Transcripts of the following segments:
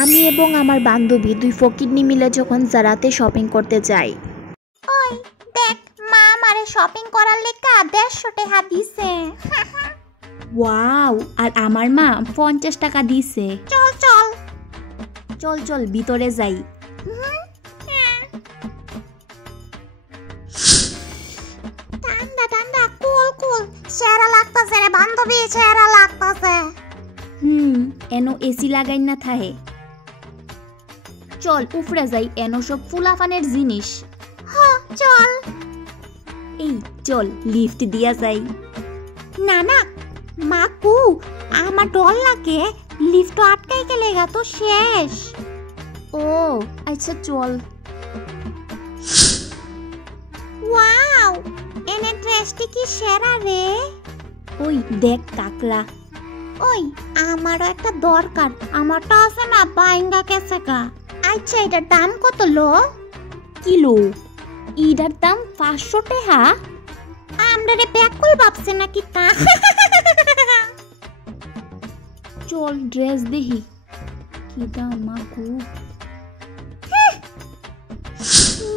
আমি এবং আমার বান্ধবী দুই ফকিন্নি মিলে যখন জারাতে শপিং করতে যাই। ওই দেখ, মা আমারে শপিং করার লেগা 150 টাকা দিছে। ওয়াও, আর আমার মা 50 টাকা দিছে। চল চল চল চল ভিতরে যাই। ঠান্ডা ঠান্ডা, কুল কুল, সেরা লাগতাছে রে বান্ধবী, সেরা লাগতাছে। এনো এসি লাগাই না থাহে। চল উপরে যাই, এনো সব ফুলাফানের জিনিস। চল। এই চল লিফট দিয়া যাই। না না মাকু, আমার ডর লাগে, লিফট আটকাই গেলে গা তো শেষ। ও আচ্ছা চল। ওয়াও, এনে ড্রেসটি কি সেরা রে। ওই দেখ কাকড়া। ওই আমারও একটা দরকার, আমারটা আছে না বাইঙ্গা কেসে গা। আচ্ছা এটার দাম কত লো? কিলো? ইটার দাম 500 টাকা। আমরা রে ব্যাকুল ভাবছে নাকি তা। চল ড্রেস দেখি কি দাম মাকু।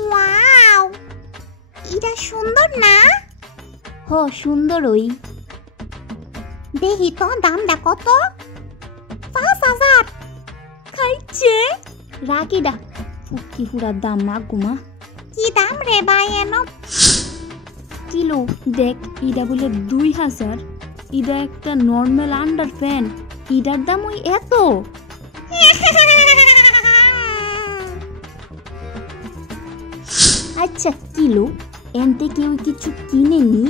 ওয়াও, এটা সুন্দর না? হ সুন্দর। ওই দেখি তো দামটা কত। 5000 খাইছে রাকিডা ফুকি হুড়ার দাম মাগুমা। কি দাম রে ভাই এনো? কিলো দেখ, ইটা বলে 2000। ইটা একটা নর্মাল আন্ডার প্যান্ট, ইটার দাম ওই এত। আচ্ছা কিলো এনতে কেউ কিছু কিনেনি?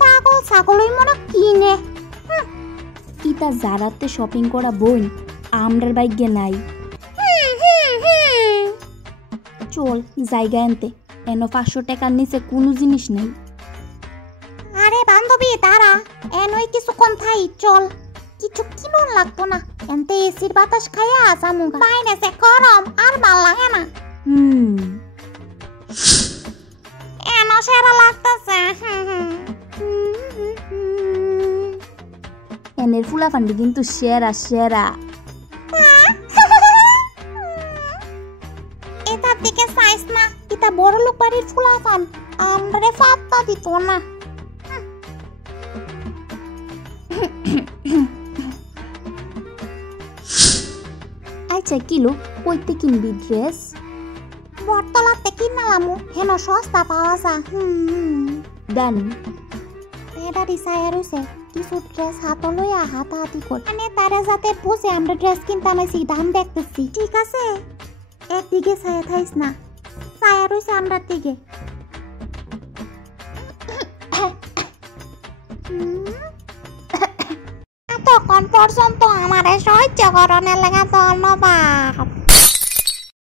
পাগল ছাগলই মনে কিনে। ইটা জারাতে শপিং করা বোন আমরার বাইকে নাই। চল জায়গা আনতে, এনো 500 টাকার নিচে কোনো জিনিস নেই। আরে বান্ধবী তারা এনই কিছুক্ষণ থাই, চল। কিছু কিনুন লাগতো না, এনতে এসির বাতাস খাইয়া আসামু। বাইরে সে গরম আর ভাল লাগে না। এনো সেরা লাগতাছে। এনের ফুলাফান্ডি কিন্তু সেরা সেরা। এটার দিকে চাইস না, এটা বড় লোক বাড়ির ফুলাফান, আমরে পাত্তা দিত না। আচ্ছা কিলো কইতে কিনবি ড্রেস? বটতলাতে কিনালামু, হেন সস্তা পাওয়া যায়। ডান। এটা ডিসাইয়ার হইছে কিছু ড্রেস হাত লইয়া হাতাহাতি কর, মানে তারা যাতে বুঝে আমরা ড্রেস কিনতে আনাইছি, দাম দেখতেছি। ঠিক আছে, একদিকে ছায়া থাইস না, ছায়া রইছে আমরার দিকে। এতক্ষণ পর্যন্ত আমার সহ্য করণের লাগা ধন্যবাদ।